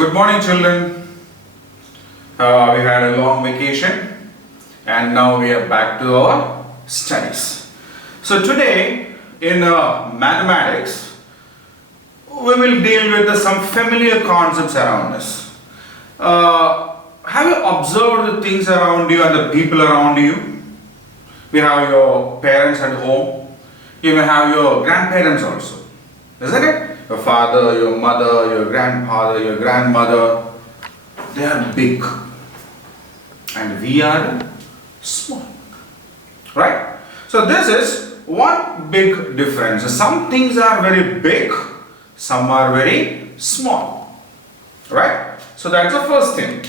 good morning, children. We had a long vacation and now we are back to our studies. So today in mathematics, we will deal with some familiar concepts around us. Have you observed the things around you and the people around you? We have your parents at home. You may have your grandparents also, isn't it? Your father, your mother, your grandfather, your grandmother. They are big and we are small, right? So this is one big difference. Some things are very big, some are very small, right? So that's the first thing.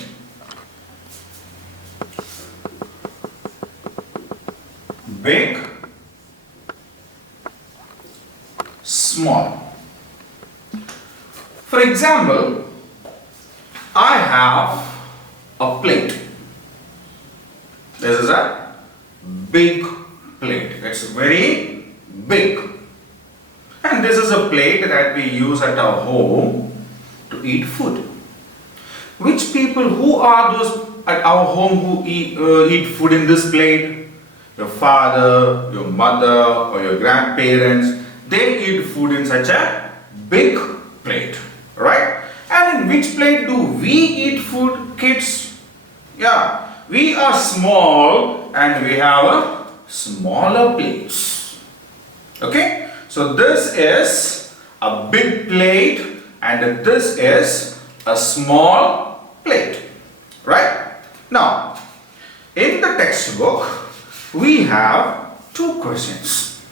Big, small. For example, I have a plate. This is a big plate. It's very big. And this is a plate that we use at our home to eat food. Which people, who are those at our home who eat food in this plate? Your father, your mother, or your grandparents. They eat food in such a big plate, right? And in which plate do we eat food, kids? Yeah, we are small and we have a smaller plates. Okay, so this is a big plate and this is a small plate, right? Now, in the textbook, we have two questions.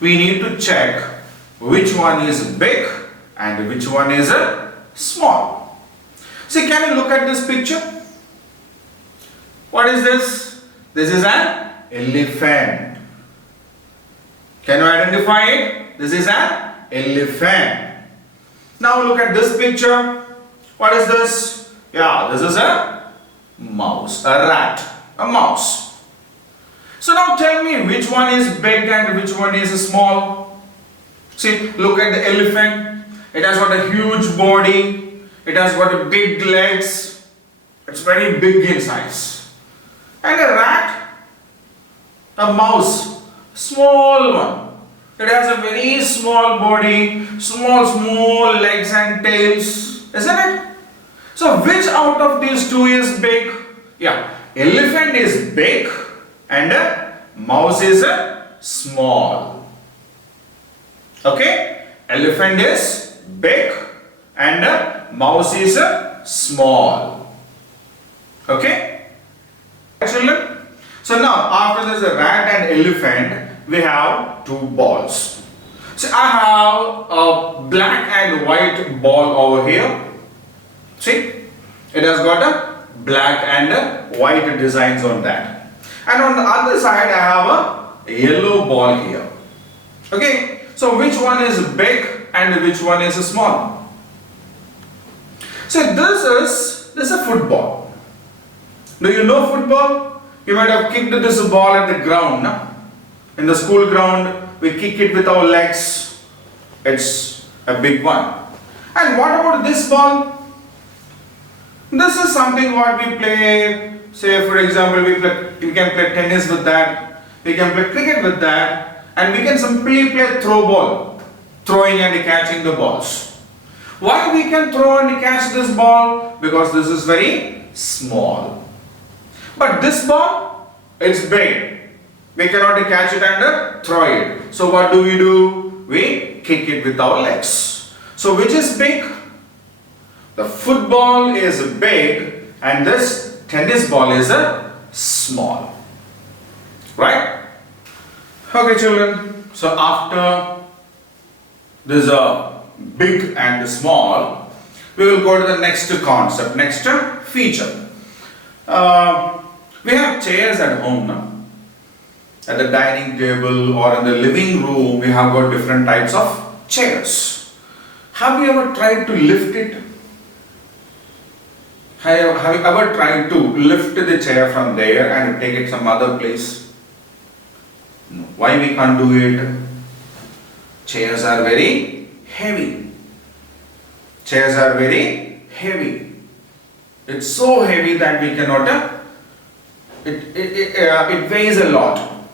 We need to check which one is big and which one is small. See, can you look at this picture? What is this? This is an elephant. Can you identify it? This is an elephant. Now look at this picture. What is this? Yeah, this is a mouse, a rat, a mouse. So now tell me which one is big and which one is small. See, look at the elephant. It has got a huge body. It has got a big legs. It's very big in size. And a rat, a mouse, small one. It has a very small body, small legs and tails, isn't it? So which out of these two is big? Yeah, elephant is big and a mouse is small. Okay, elephant is big and a mouse is small. Okay, children. So now after this rat and elephant, we have two balls. So I have a black and white ball over here. See, it has got a black and white designs on that. And on the other side, I have a yellow ball here. Okay, so which one is big and which one is small? So this is a football. Do you know football? You might have kicked this ball at the ground. No? In the school ground, we kick it with our legs. It's a big one. And what about this ball? This is something what we play. Say for example, we can play tennis with that. We can play cricket with that. And we can simply play throw ball. Throwing and catching the balls. Why we can throw and catch this ball? Because this is very small. But this ball, it's big. We cannot catch it and throw it. So what do? We kick it with our legs. So which is big? The football is big and this tennis ball is small. Right? Okay, children. So after this big and small, we will go to the next concept, next feature. We have chairs at home now. At the dining table or in the living room, we have got different types of chairs. Have you ever tried to lift it? Have you ever tried to lift the chair from there and take it some other place? No. Why we can't do it? Chairs are very heavy. Chairs are very heavy. It's so heavy that we cannot, it weighs a lot.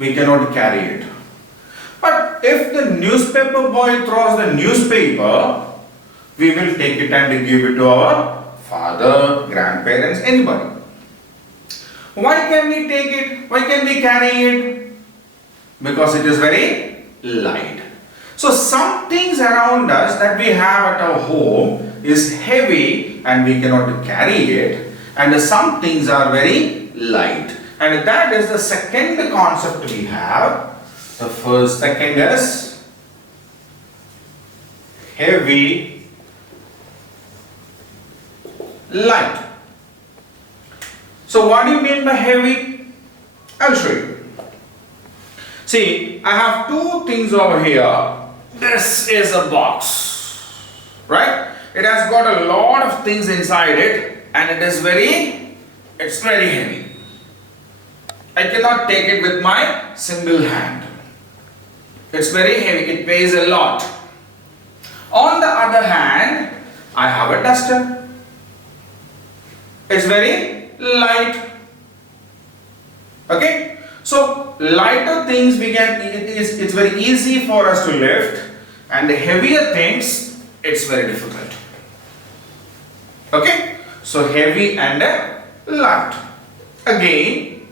We cannot carry it. But if the newspaper boy throws the newspaper, we will take it and give it to our father, grandparents, anybody. Why can we take it? Why can we carry it? Because it is very light. So some things around us that we have at our home is heavy and we cannot carry it, and some things are very light. And that is the second concept we have. The second is heavy, light. So what do you mean by heavy? I'll show you. See, I have two things over here. This is a box, right? It has got a lot of things inside it, and it's very heavy. I cannot take it with my single hand. It's very heavy, it weighs a lot. On the other hand, I have a duster. It's very light. Okay? So lighter things it's very easy for us to lift, and the heavier things it's very difficult. Okay? So heavy and light. Again,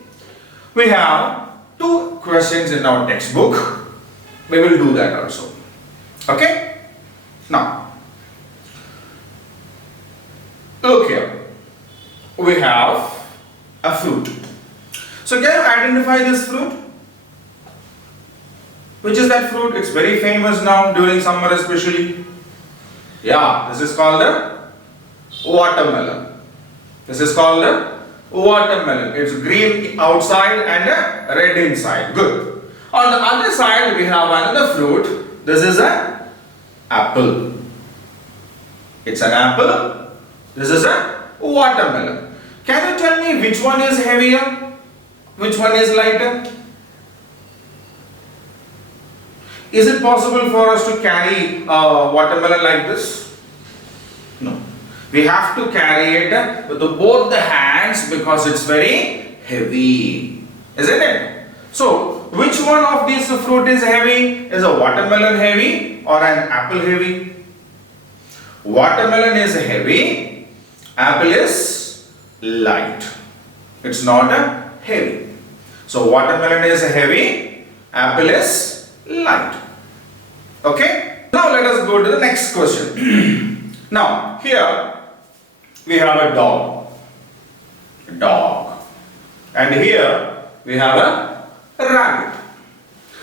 we have two questions in our textbook. We will do that also. Okay? Now, look here. We have a fruit. So can you identify this fruit? Which is that fruit? It's very famous now during summer especially. Yeah, this is called the watermelon. This is called the watermelon. It's green outside and red inside. Good. On the other side we have another fruit. This is an apple. It's an apple. This is a watermelon. Can you tell me which one is heavier? Which one is lighter? Is it possible for us to carry a watermelon like this? No. We have to carry it with both the hands because it's very heavy. Isn't it? So, which one of these fruit is heavy? Is a watermelon heavy or an apple heavy? Watermelon is heavy. Apple is light. It's not heavy. So watermelon is heavy, apple is light. Okay? Now let us go to the next question. Now here we have a dog. And here we have a rabbit.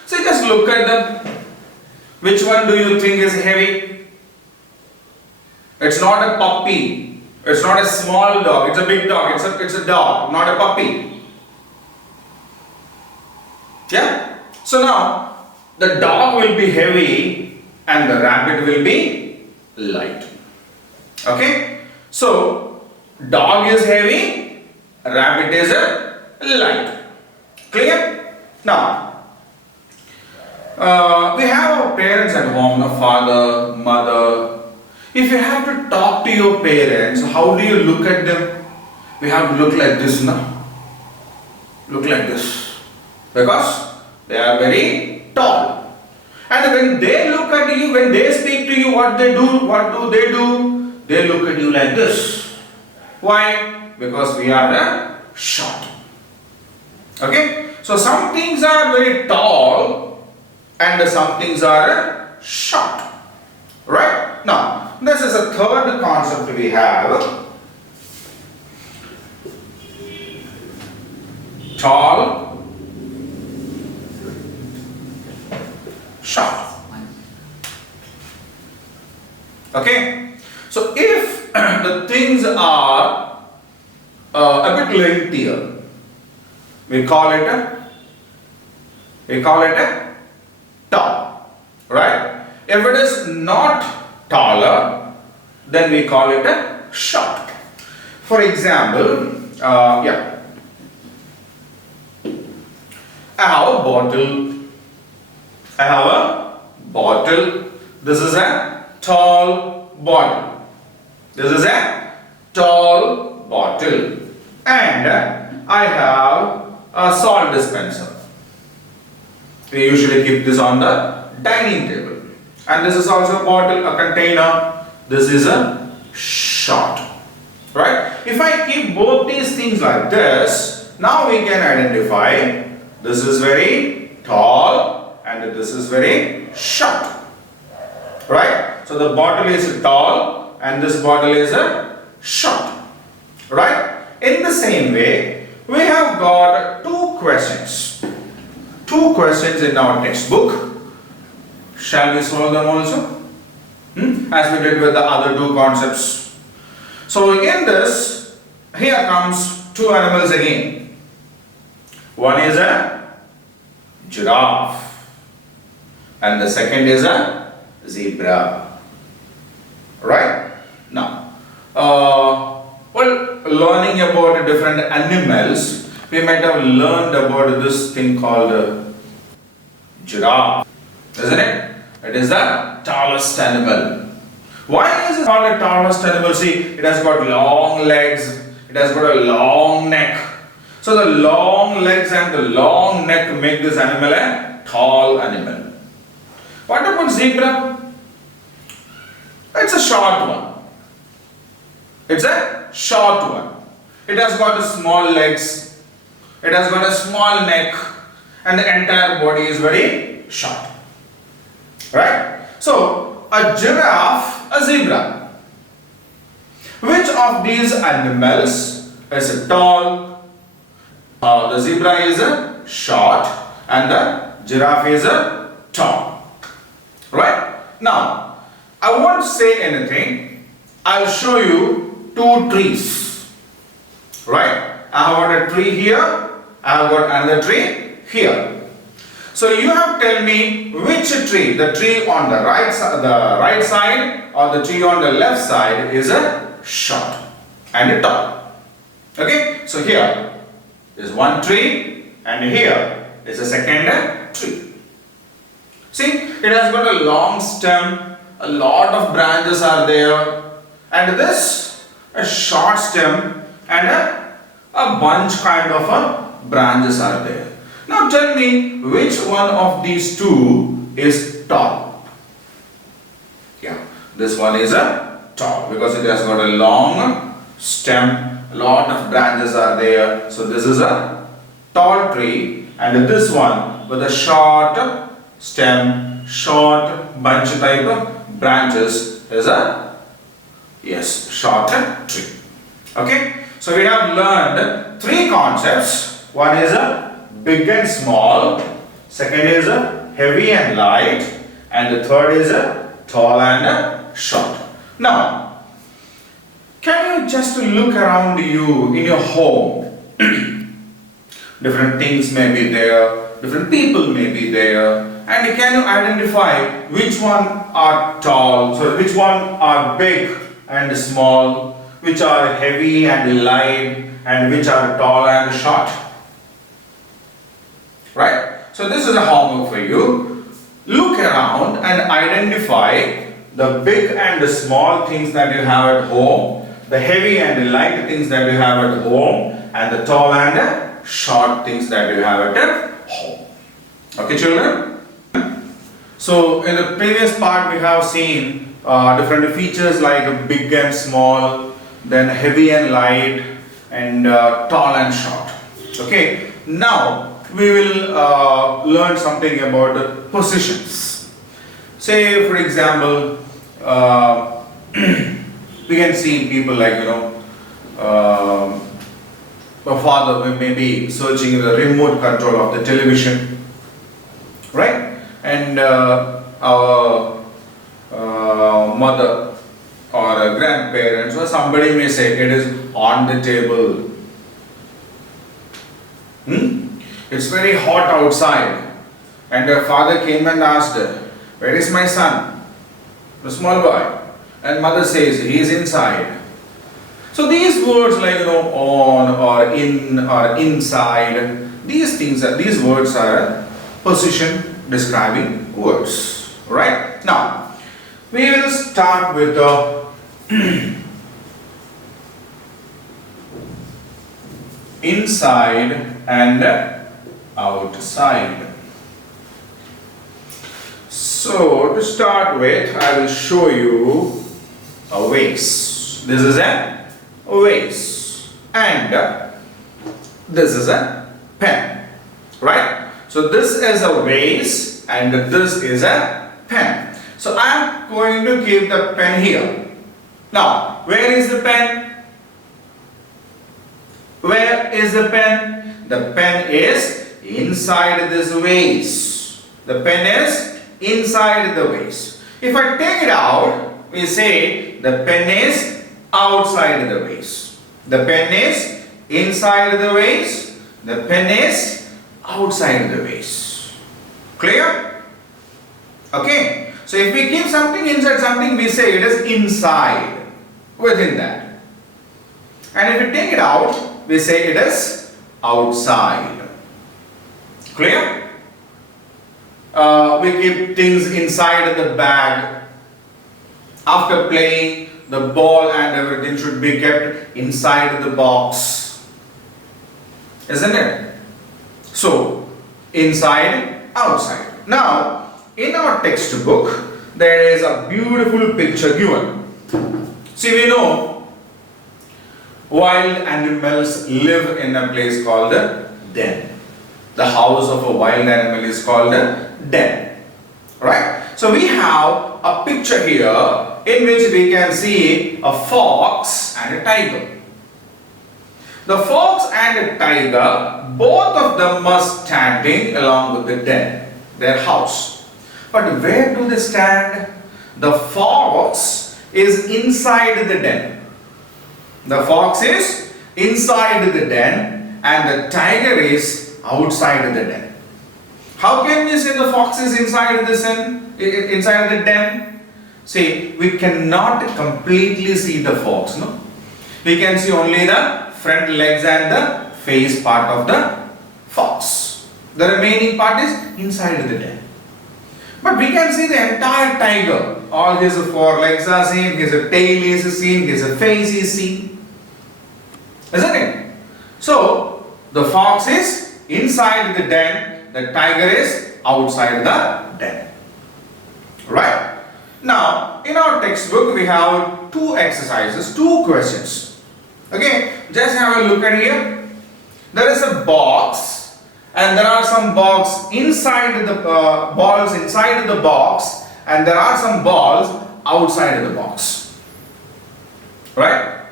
So just look at them. Which one do you think is heavy? It's not a puppy. It's not a small dog. It's a big dog. It's a dog, not a puppy. Yeah? So now, the dog will be heavy and the rabbit will be light. Okay? So, dog is heavy, rabbit is light. Clear? Now, we have our parents at home, the father, mother. If you have to talk to your parents, how do you look at them? We have to look like this now. Look like this. Because they are very tall. And when they look at you, when they speak to you, what do they do? They look at you like this. Why? Because we are short. Okay? So some things are very tall and some things are short. Right? Now, this is a third concept we have. Tall, short. Okay? So if the things are a bit lengthier, we call it a tall, right? If it is not taller, then we call it a short. For example, I have a bottle. This is a tall bottle. This is a tall bottle. And I have a salt dispenser. We usually keep this on the dining table. And this is also a bottle, a container. This is a short. Right? If I keep both these things like this, now we can identify this is very tall and this is very short. Right? So the bottle is tall and this bottle is a short. Right? In the same way, we have got two questions. Two questions in our textbook. Shall we solve them also? As we did with the other two concepts. So in this, here comes two animals again. One is a giraffe and the second is a zebra. Right? Now, learning about different animals, we might have learned about this thing called giraffe, isn't it? It is the tallest animal. Why is it called the tallest animal? See, it has got long legs, it has got a long neck. So the long legs and the long neck make this animal a tall animal. What about zebra? It's a short one. It's a short one. It has got small legs, it has got a small neck, and the entire body is very short. Right? So, a giraffe, a zebra. Which of these animals is tall? The zebra is short and the giraffe is tall. Right? Now, I won't say anything. I'll show you two trees. Right? I have got a tree here. I have got another tree here. So you have to tell me which tree, the tree on the right side or the tree on the left side is a short and a tall. Okay? So here is one tree and here is a second tree. See, it has got a long stem, a lot of branches are there, and this a short stem and a bunch kind of branches are there. Now tell me which one of these two is tall. Yeah, this one is a tall because it has got a long stem, a lot of branches are there. So this is a tall tree, and this one with a short stem, short bunch type of branches is a short tree. Okay, so we have learned three concepts. One is a big and small, second is a heavy and light, and the third is a tall and short. Now, can you just look around you in your home? Different things may be there, different people may be there, and can you identify which one are tall, so which one are big and small, which are heavy and light, and which are tall and short? Right? So this is a homework for you. Look around and identify the big and the small things that you have at home, the heavy and the light things that you have at home, and the tall and short things that you have at home. Okay, children? So in the previous part we have seen different features like big and small, then heavy and light, and tall and short. Okay, now we will learn something about the positions. Say for example, we can see people like a father may be searching the remote control of the television, right? And our mother or a grandparents or somebody may say it is on the table. It's very hot outside, and her father came and asked her, "Where is my son, the small boy?" And mother says, "He is inside." So these words like on or in or inside, these words are position describing words. Right? Now, We will start with the inside and outside. So to start with, I will show you a vase. This is a vase and this is a pen, right? So this is a vase and this is a pen. So I am going to keep the pen here. Now, where is the pen? Where is the pen? The pen is inside this vase. The pen is inside the vase. If I take it out, we say the pen is outside the vase. The pen is inside the vase. The pen is outside the vase. Clear? Okay. So if we keep something inside something, we say it is inside, within that. And if we take it out, we say it is outside. Clear? We keep things inside the bag. After playing, the ball and everything should be kept inside the box. Isn't it? So, inside, outside. Now, in our textbook, there is a beautiful picture given. See, we know wild animals live in a place called a den. The house of a wild animal is called a den. Right? So we have a picture here in which we can see a fox and a tiger. The fox and the tiger, both of them are standing along with the den, their house. But where do they stand? The fox is inside the den. The fox is inside the den and the tiger is outside the den. How can we say the fox is inside the den? See, we cannot completely see the fox, no? We can see only the front legs and the face part of the fox. The remaining part is inside the den. But we can see the entire tiger. All his four legs are seen, his tail is seen, his face is seen. Isn't it? So, the fox is inside the den, the tiger is outside the den. Right? Now, in our textbook, we have two exercises, two questions. Okay, just have a look at here. There is a box, and there are some balls inside the box, and there are some balls outside the box. Right?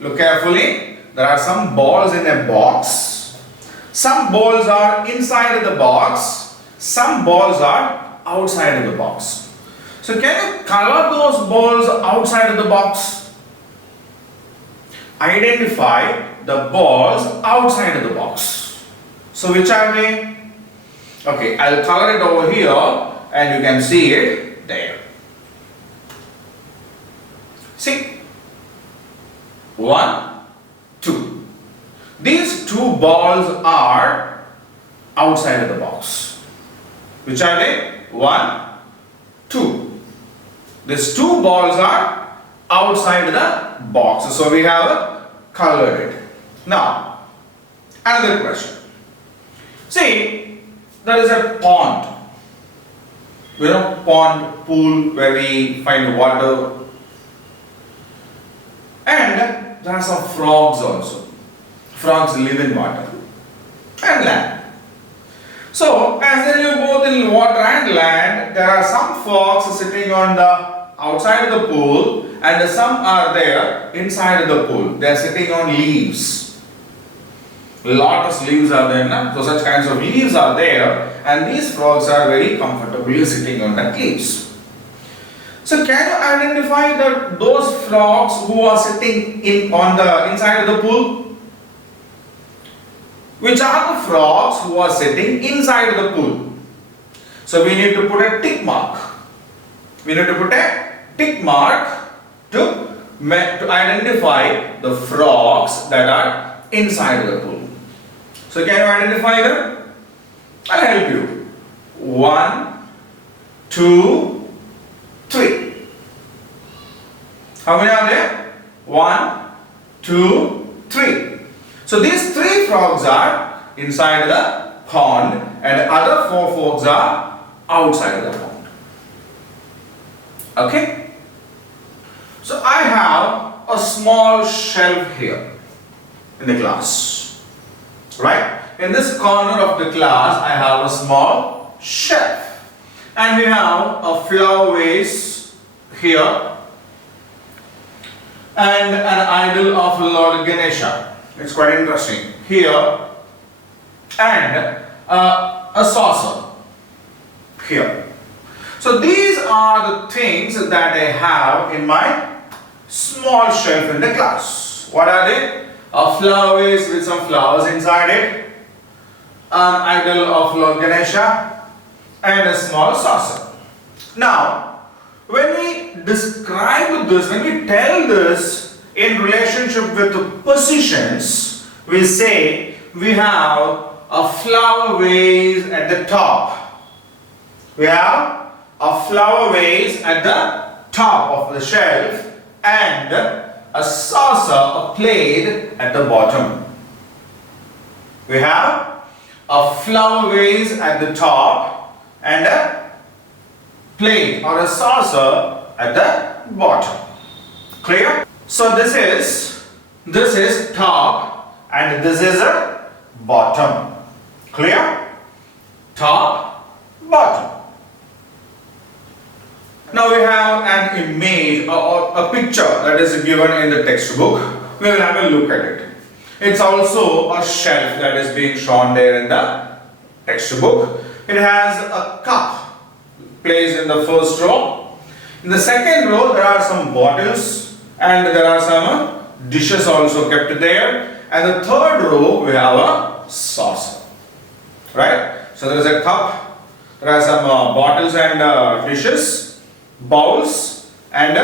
Look carefully. There are some balls in a box. Some balls are inside the box. Some balls are outside the box. So can you color those balls outside the box? Identify the balls outside the box. So which are they? Okay, I'll color it over here and you can see it there. See? 1, 2. These two balls are outside the box. Which are they? 1, 2. These two balls are outside the box. So we have colored it. Now, another question. See, there is a pond. You know, pond, pool where we find water. And there are some frogs also. Frogs live in water and land. So, as they live both in water and land, there are some frogs sitting on the outside the pool and some are there inside the pool. They are sitting on leaves. Lotus leaves are there, no? So such kinds of leaves are there and these frogs are very comfortably sitting on the leaves. So can you identify those frogs who are sitting inside the pool? Which are the frogs who are sitting inside the pool? So we need to put a tick mark. We need to put a tick mark to identify the frogs that are inside the pool. So can you identify them? I'll help you. 1, 2, 3. How many are there? 1, 2, 3. So these 3 frogs are inside the pond and other 4 frogs are outside the pond. Okay? So I have a small shelf here in the class. Right? In this corner of the class I have a small shelf. And we have a flower vase here and an idol of Lord Ganesha. It's quite interesting. Here and a saucer here. So these are the things that I have in my small shelf in the class. What are they? A flower vase with some flowers inside it, an idol of Lord Ganesha, and a small saucer. Now, when we describe this, when we tell this in relationship with the positions, we say we have a flower vase at the top. We have a flower vase at the top of the shelf and a saucer, a plate at the bottom. We have a flower vase at the top and a plate or a saucer at the bottom. Clear? So this is top and this is a bottom. Clear? Top, bottom. Now we have an image or a picture that is given in the textbook. We will have a look at it. It's also a shelf that is being shown there in the textbook. It has a cup placed in the first row. In the second row there are some bottles and there are some dishes also kept there. And the third row we have a saucer. Right? So there is a cup, there are some bottles and dishes, bowls, and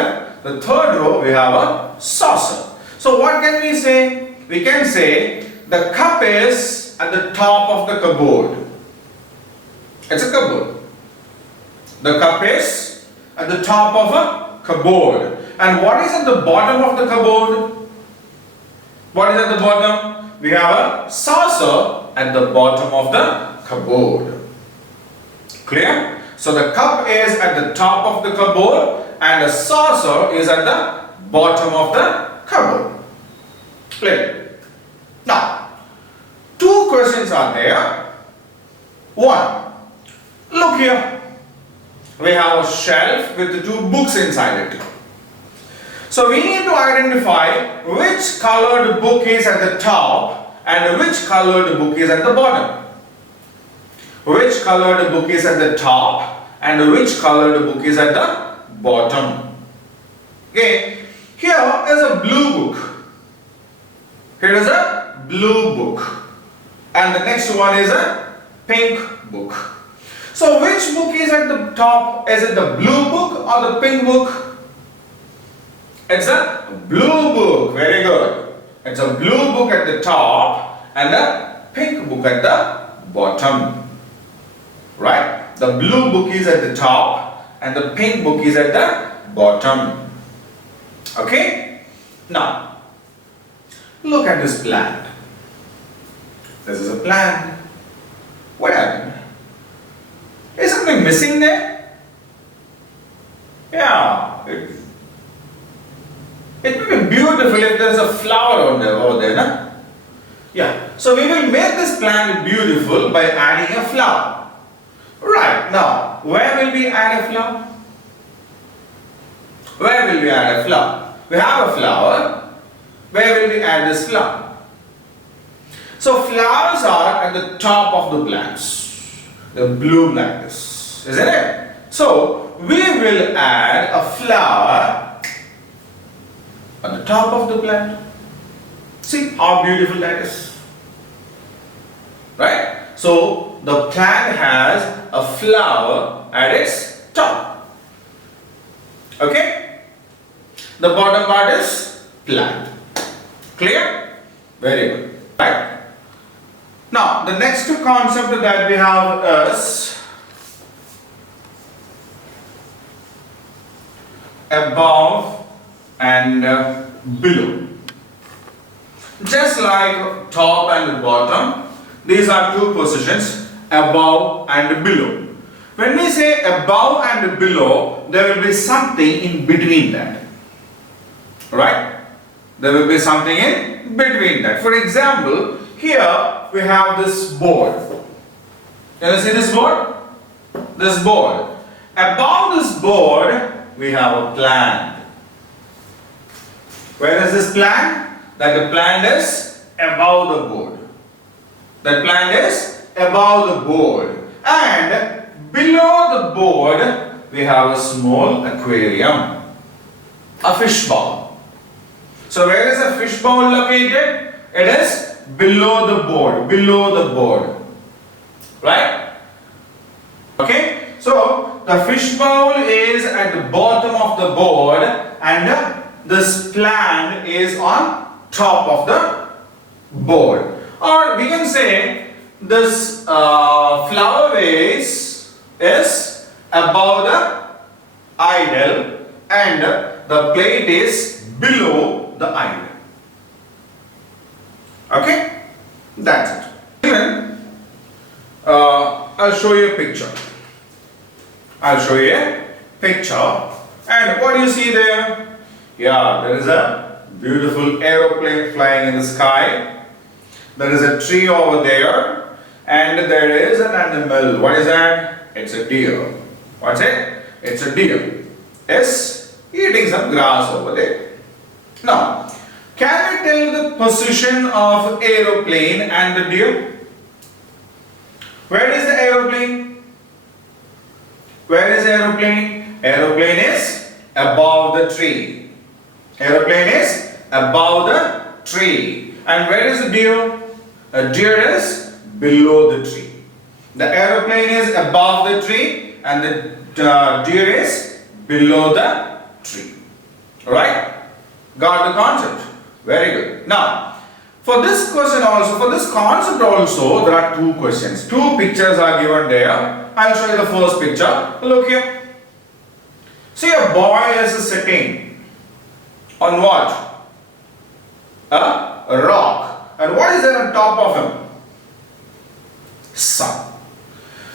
the third row we have a saucer. So what can we say? We can say the cup is at the top of the cupboard. It's a cupboard. The cup is at the top of a cupboard. And what is at the bottom of the cupboard? What is at the bottom? We have a saucer at the bottom of the cupboard. Clear? So the cup is at the top of the cupboard and the saucer is at the bottom of the cupboard. Clear? Now, 2 questions are there. 1. Look here. We have a shelf with 2 books inside it. So we need to identify which colored book is at the top and which colored book is at the bottom. Which colored book is at the top and which colored book is at the bottom. Okay, here is a blue book. Here is a blue book. And the next one is a pink book. So which book is at the top? Is it the blue book or the pink book? It's a blue book. Very good. It's a blue book at the top and a pink book at the bottom. Right? The blue book is at the top and the pink book is at the bottom. Okay? Now, look at this plant. This is a plant. What happened? Is something missing there? Yeah. It will be beautiful if there is a flower over there. Na? Yeah. So we will make this plant beautiful by adding a flower. Right. Now, where will we add a flower? Where will we add a flower? We have a flower. Where will we add this flower? So flowers are at the top of the plants. They bloom like this, isn't it? So we will add a flower at the top of the plant. See how beautiful that is. Right? So the plant has a flower at its top. Okay? The bottom part is plant. Clear? Very good. Right? Now, the next concept that we have is above and below. Just like top and bottom, these are two positions, above and below. When we say above and below, there will be something in between that. Right? There will be something in between that. For example, here we have this board. Can you see this board? This board. Above this board, we have a plant. Where is this plant? That the plant is above the board. That plant is above the board. And below the board, we have a small aquarium. A fish bowl. So where is the fish bowl located? It is below the board. Below the board. Right? Okay? So the fish bowl is at the bottom of the board and this plant is on top of the board. Or we can say this flower vase is above the idol and the plate is below the idol. Okay? That's it. Even I'll show you a picture. I'll show you a picture. And what do you see there? Yeah, there is a beautiful aeroplane flying in the sky. There is a tree over there. And there is an animal. What is that? It's a deer. What's it? It's a deer. It's eating some grass over there. Now, can we tell the position of aeroplane and the deer? Where is the aeroplane? Where is the aeroplane? Aeroplane is above the tree. Aeroplane is above the tree. And where is the deer? A deer is below the tree. The aeroplane is above the tree and the deer is below the tree. Alright? Got the concept? Very good. Now, for this question also, for this concept also, there are two questions. Two pictures are given there. I'll show you the first picture. Look here. See, a boy is sitting on what? A rock. And what is there on top of him? Sun.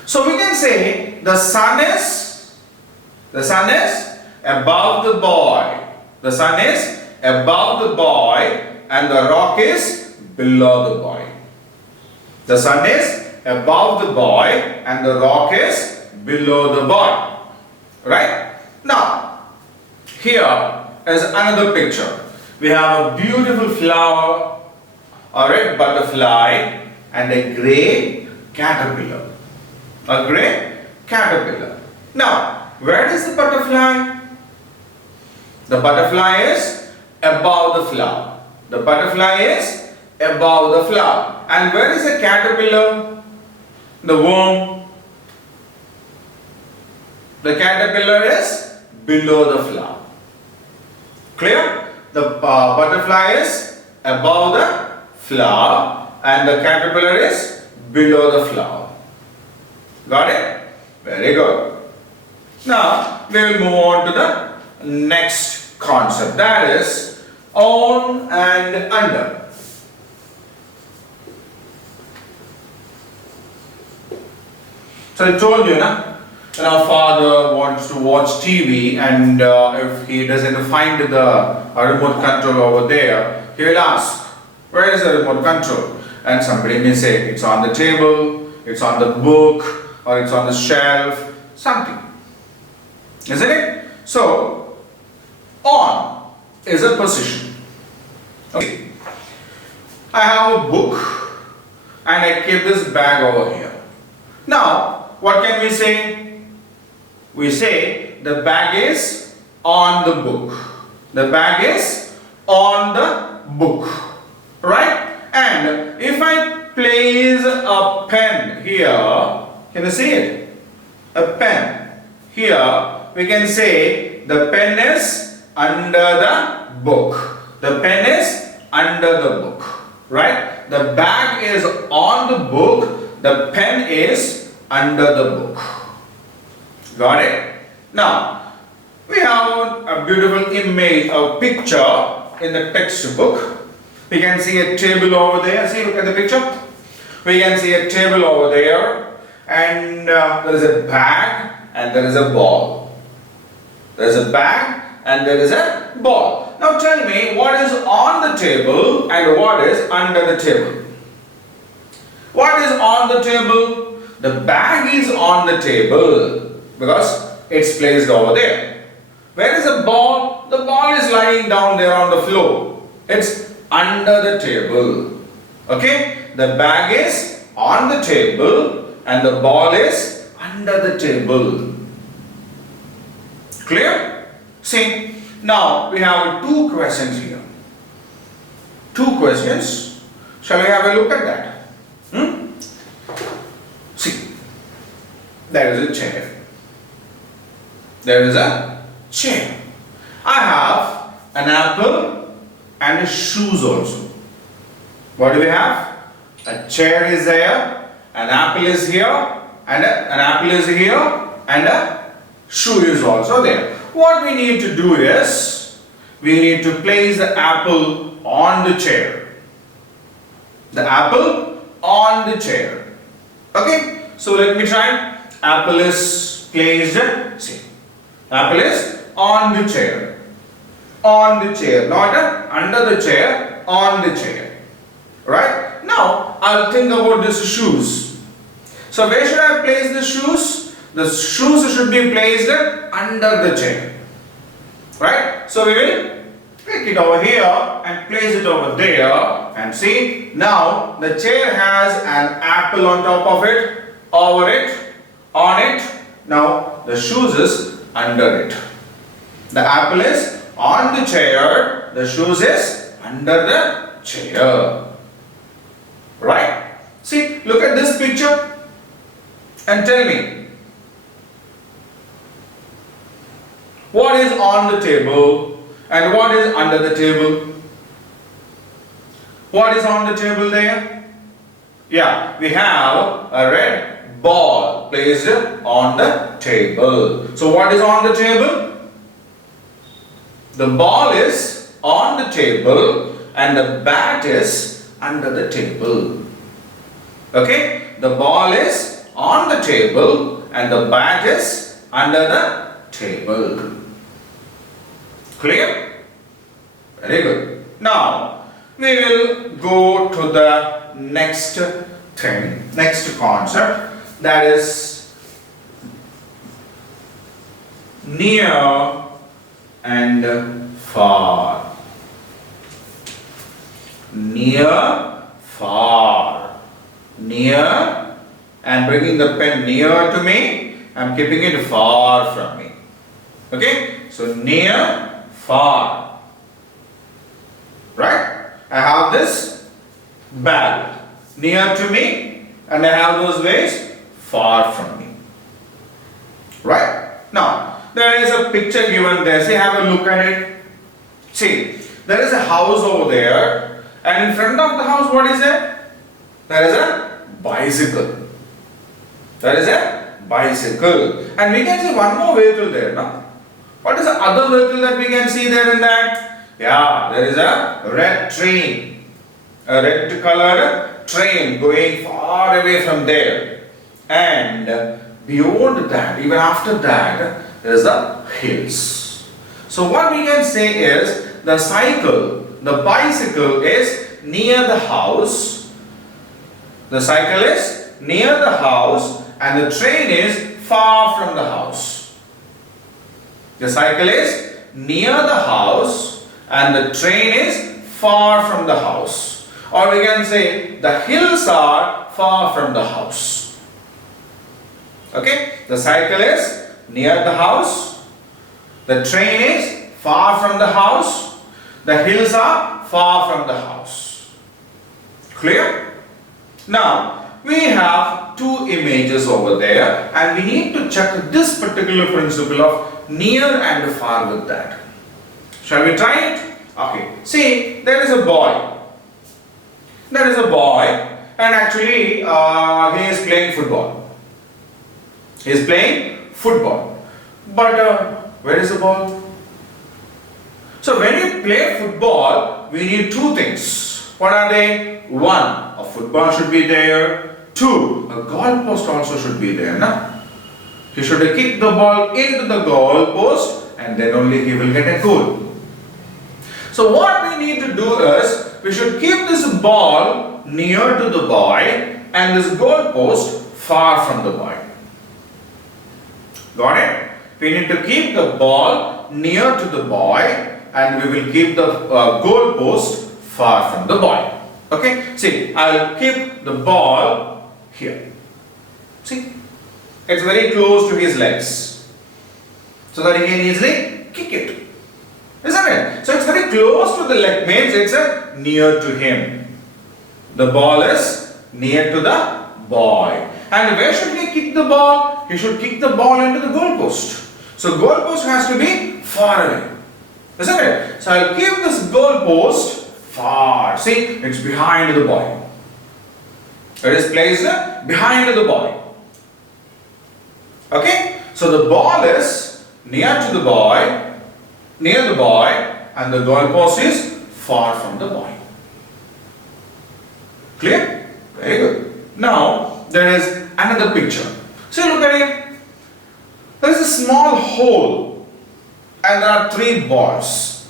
So we can say the sun is above the boy. The sun is above the boy and the rock is below the boy. The sun is above the boy and the rock is below the boy. Right? Now, here is another picture. We have a beautiful flower, a red butterfly and a grey caterpillar. A grey caterpillar. Now, where is the butterfly? The butterfly is above the flower. The butterfly is above the flower. And where is the caterpillar? The worm. The caterpillar is below the flower. Clear? The butterfly is above the flower and the caterpillar is below the flower. Got it? Very good. Now, we will move on to the next concept, that is on and under. So I told you, when our father wants to watch TV and if he doesn't find the remote control over there, he will ask, where is the remote control? And somebody may say, it's on the table, it's on the book, or it's on the shelf, something. Isn't it? So, on is a position. Okay. I have a book and I keep this bag over here. Now, what can we say? We say the bag is on the book. The bag is on the book. Right? And if I place a pen here, can you see it? A pen. Here we can say the pen is under the book. The pen is under the book. Right? The bag is on the book. The pen is under the book. Got it? Now, We have a beautiful image, a picture in the textbook. We can see a table over there. See, look at the picture. We can see a table over there, and there is a bag and there is a ball. There is a bag and there is a ball. Now tell me, what is on the table and what is under the table? What is on the table? The bag is on the table because it's placed over there. Where is the ball? The ball is lying down there on the floor. It's under the table. Okay? The bag is on the table and the ball is under the table. Clear? See, now we have two questions here. Two questions. Shall we have a look at that? See, there is a chair. There is a chair. I have an apple and shoes also. What do we have? A chair is there, an apple is here, and an apple is here, and a shoe is also there. What we need to do is, we need to place the apple on the chair. The apple on the chair. Okay, so let me try. Apple is placed, see, apple is on the chair. On the chair, not under the chair, on the chair. Right? Now, I'll think about these shoes. So, where should I place the shoes? The shoes should be placed under the chair. Right? So, we will click it over here and place it over there, and see, now the chair has an apple on top of it, over it, on it. Now the shoes is under it. The apple is on the chair, the shoes is under the chair. Right? See, look at this picture and tell me, what is on the table and what is under the table? What is on the table there? Yeah, we have a red ball placed on the table. So what is on the table? The ball is on the table and the bat is under the table. Okay? The ball is on the table and the bat is under the table. Clear? Very good. Now, we will go to the next thing, next concept, that is near and far. Near, far. Near, and bringing the pen near to me, I am keeping it far from me. Okay? So, near, far. Right? I have this bag near to me and I have those ways far from me. Right? Now, there is a picture given there. See, have a look at it. See, there is a house over there and in front of the house, what is it? There is a bicycle. There is a bicycle. And we can see one more vehicle there, no? What is the other vehicle that we can see there in that? Yeah, there is a red train. A red colored train going far away from there. And beyond that, even after that, there is the hills. So what we can say is, the bicycle is near the house. The cycle is near the house and the train is far from the house. The cycle is near the house and the train is far from the house. Or we can say the hills are far from the house. Okay? The cycle is near the house. The train is far from the house. The hills are far from the house. Clear? Now, we have two images over there and we need to check this particular principle of near and far with that. Shall we try it? Okay. See, there is a boy. There is a boy and actually he is playing football. He is playing football. But Where is the ball? So when you play football, we need two things. What are they? One, a football should be there. Two, a goal post also should be there. Na? He should kick the ball into the goal post and then only he will get a goal. So what we need to do is, we should keep this ball near to the boy and this goal post far from the boy. Got it? We need to keep the ball near to the boy and we will keep the goal post far from the boy. Okay? See, I will keep the ball here. See? It's very close to his legs. So that he can easily kick it. Isn't it? So it's very close to the leg, means it's near to him. The ball is near to the boy. And where should he kick the ball? He should kick the ball into the goal post. So goal post has to be far away. Isn't it? So I'll keep this goal post far. See, it's behind the boy. It is placed behind the boy. Okay? So the ball is near to the boy, and the goal post is far from the boy. Clear? Very good. Now, there is another picture. So look at it. There is a small hole and there are three balls.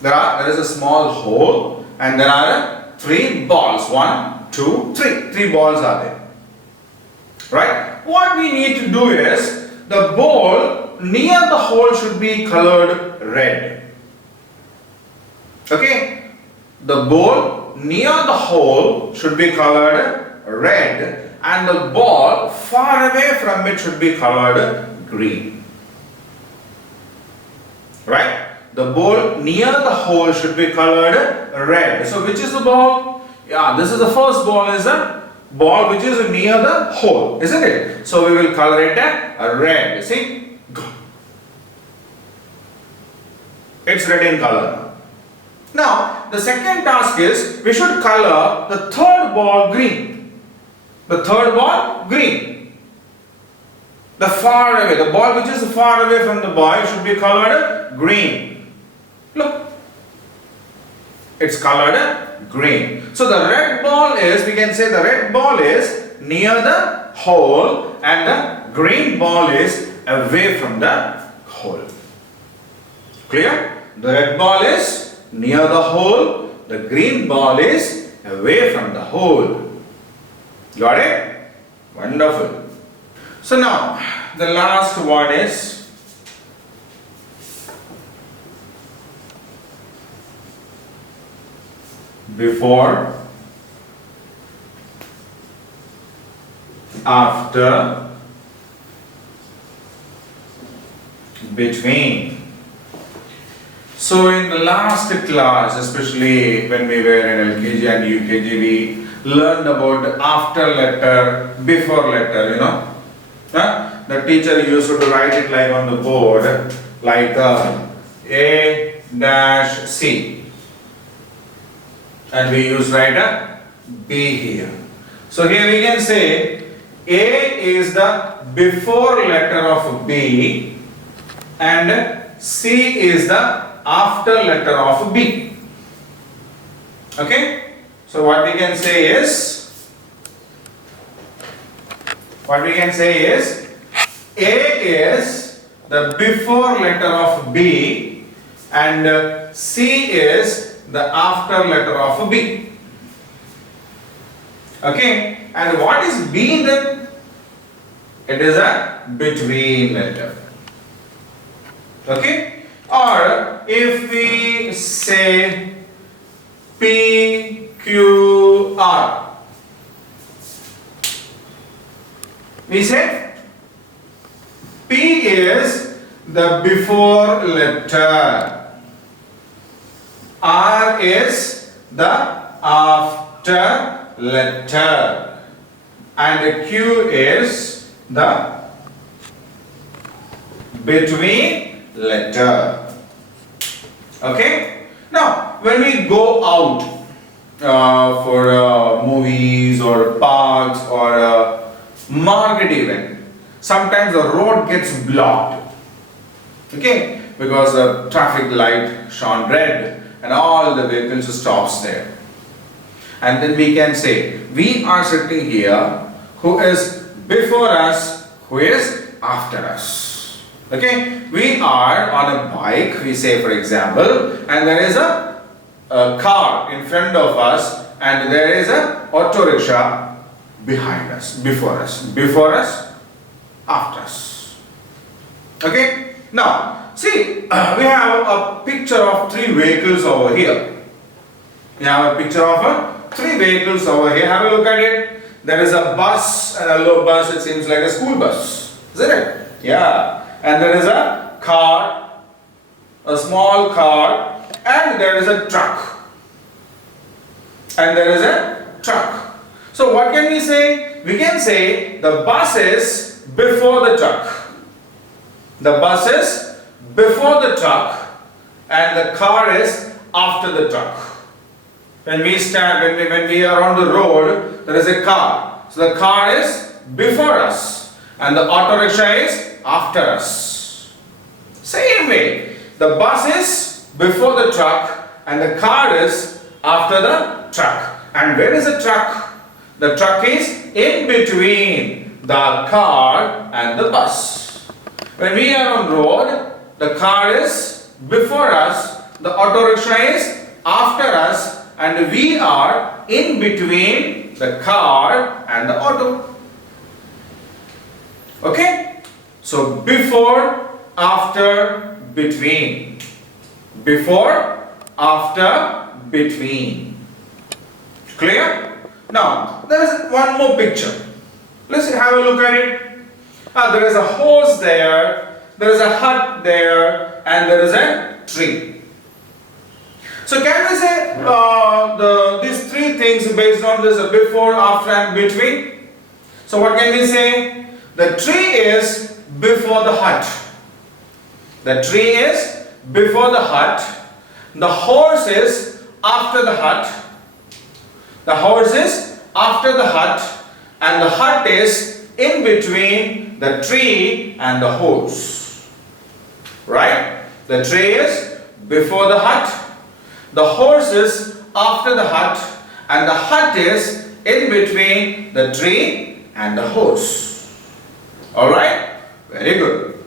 There is a small hole and there are three balls. 1, 2, 3. Three balls are there. Right? What we need to do is, the ball near the hole should be colored red. Okay? The ball near the hole should be colored red and the ball far away from it should be colored green. Right? The ball near the hole should be colored red. So which is the ball? Yeah, this is the first ball, is the ball which is near the hole, isn't it? So we will color it a red. See? It's red in color. Now, the second task is, we should color the third ball green. The third ball green. The far away, the ball which is far away from the boy should be colored green. Look. It's colored green. So the red ball is, we can say the red ball is near the hole and the green ball is away from the hole. Clear? The red ball is near the hole, the green ball is away from the hole. Got it? Wonderful. So now, the last one is, before, after, between. So in the last class, especially when we were in LKG and UKG, we learned about the after letter, before letter, you know. The teacher used to write it like on the board, like A dash C. And we use write a B here. So here we can say A is the before letter of B and C is the after letter of B. Okay? So what we can say is, A is the before letter of B and C is the after letter of B. Okay? And what is B then? It is a between letter. Okay? Or if we say P, Q, R, we say P is the before letter, R is the after letter, and Q is the between letter. Okay? Now, when we go out for movies or parks or market event, sometimes the road gets blocked. Okay, because the traffic light shone red and all the vehicles stops there. And then we can say, we are sitting here, who is before us, who is after us. Okay, we are on a bike, we say for example, and there is a car in front of us, and there is a auto rickshaw behind us, before us, after us. Okay, now see, we have a picture of three vehicles over here. We have a picture of three vehicles over here. Have a look at it. There is a bus, a yellow bus. It seems like a school bus, isn't it? Yeah. And there is a car, a small car, and there is a truck. And there is a truck. So what can we say? We can say the bus is before the truck. The bus is before the truck, and the car is after the truck. When we are on the road, there is a car. So the car is before us, and the auto rickshaw is after us. Same way, the bus is before the truck, and the car is after the truck. And where is the truck? The truck is in between the car and the bus. When we are on road, the car is before us, the auto rickshaw is after us, and we are in between the car and the auto. Okay? So before, after, between. Before, after, between. Clear? Now, there is one more picture. Let's have a look at it. There is a horse there, there is a hut there, and there is a tree. So can we say these three things based on this before, after, and between? So what can we say? The tree is before the hut. The tree is before the hut. The horse is after the hut. The horse is after the hut, and the hut is in between the tree and the horse. Right? The tree is before the hut. The horse is after the hut, and the hut is in between the tree and the horse. Alright? Very good.